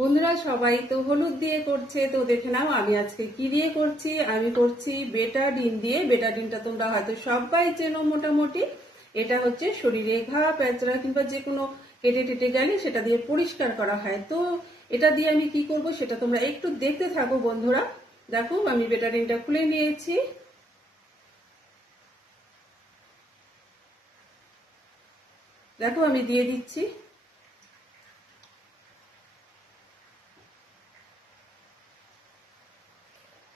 বন্ধুরা সবাই তো হলুদ দিয়ে করছে, তো দেখে নাও আমি আজকে কি দিয়ে করছি। আমি করছি বেটাডিন দিয়ে। বেটাডিনটা তোমরা হয়তো সবাই চেনো মোটামুটি। এটা হচ্ছে শরীরে ঘা প্যাঁচড়া কিংবা যে কোনো কেটে টেটে গেলে সেটা দিয়ে পরিষ্কার করা হয়। তো এটা দিয়ে আমি কি করব সেটা তোমরা একটু দেখতে থাকো বন্ধুরা। দেখো আমি বেটাডিনটা খুলে নিয়েছি। দেখো আমি দিয়ে দিচ্ছি।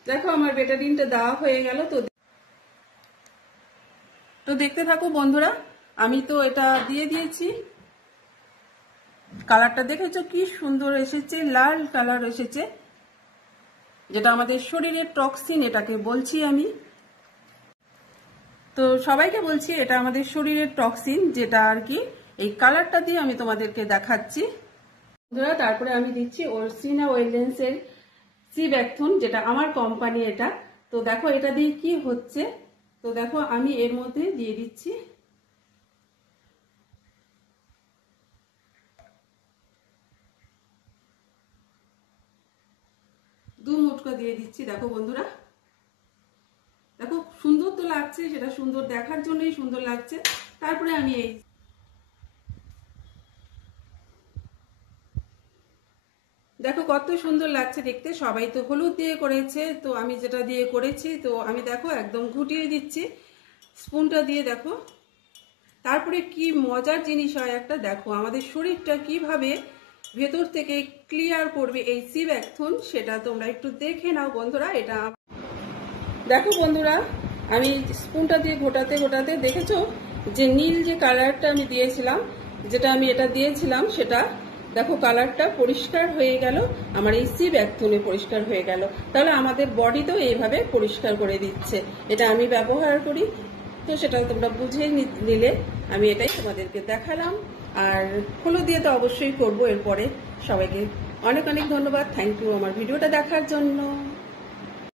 দেখো আমার বেটাডিনটা দেওয়া হয়ে গেল। তো দেখতে থাকো বন্ধুরা, আমি তো এটা দিয়ে দিয়েছি। কালারটা দেখেছো কি সুন্দর এসেছে, লাল কালার এসেছে, যেটা আমাদের শরীরের টক্সিন এটাকে বলছি আমি। তো সবাইকে বলছি এটা আমাদের শরীরের টক্সিন, যেটা আর কি এই কালারটা দিয়ে আমি তোমাদেরকে দেখাচ্ছি বন্ধুরা। তারপরে আমি দিচ্ছি অর্সিনা ওয়েলনেসের সি ব্যাকথন, যেটা আমার কোম্পানি এটা। তো দেখো এটা দিয়ে কি হচ্ছে। তো দেখো আমি এর মধ্যে দিয়ে দিচ্ছি দু মুটকা দিয়ে দিচ্ছি। দেখো বন্ধুরা, দেখো সুন্দর তো লাগছে, সেটা সুন্দর দেখার জন্যই সুন্দর লাগছে। তারপরে আমি এই দেখো কত সুন্দর লাগছে দেখতে। সবাই তো হলুদ দিয়ে করেছে, তো আমি যেটা দিয়ে করেছি তো আমি দেখো একদম ঘুটিয়ে দিচ্ছি স্পুনটা দিয়ে। দেখো তারপরে কি মজার জিনিস হয় একটা, দেখো আমাদের শরীরটা কিভাবে ভেতর থেকে ক্লিয়ার করবে এই সি ব্যাকথন, সেটা তোমরা একটু দেখে নাও বন্ধুরা। এটা দেখো বন্ধুরা, আমি স্পুনটা দিয়ে ঘোটাতে ঘোটাতে দেখেছো যে নীল যে কালারটা আমি দিয়েছিলাম, যেটা আমি এটা দিয়েছিলাম, সেটা দেখো কালারটা পরিষ্কার হয়ে গেল, আমার এই সি ব্যাকথনে পরিষ্কার হয়ে গেল। তাহলে আমাদের বডিতেও এইভাবে পরিষ্কার করে দিচ্ছে। এটা আমি ব্যবহার করি, তো সেটা তোমরা বুঝে নিলে আমি এটাই তোমাদেরকে দেখালাম। আর হলুদ দিয়ে তো অবশ্যই করবো এরপরে। সবাইকে অনেক অনেক ধন্যবাদ, থ্যাংক ইউ আমার ভিডিওটা দেখার জন্য।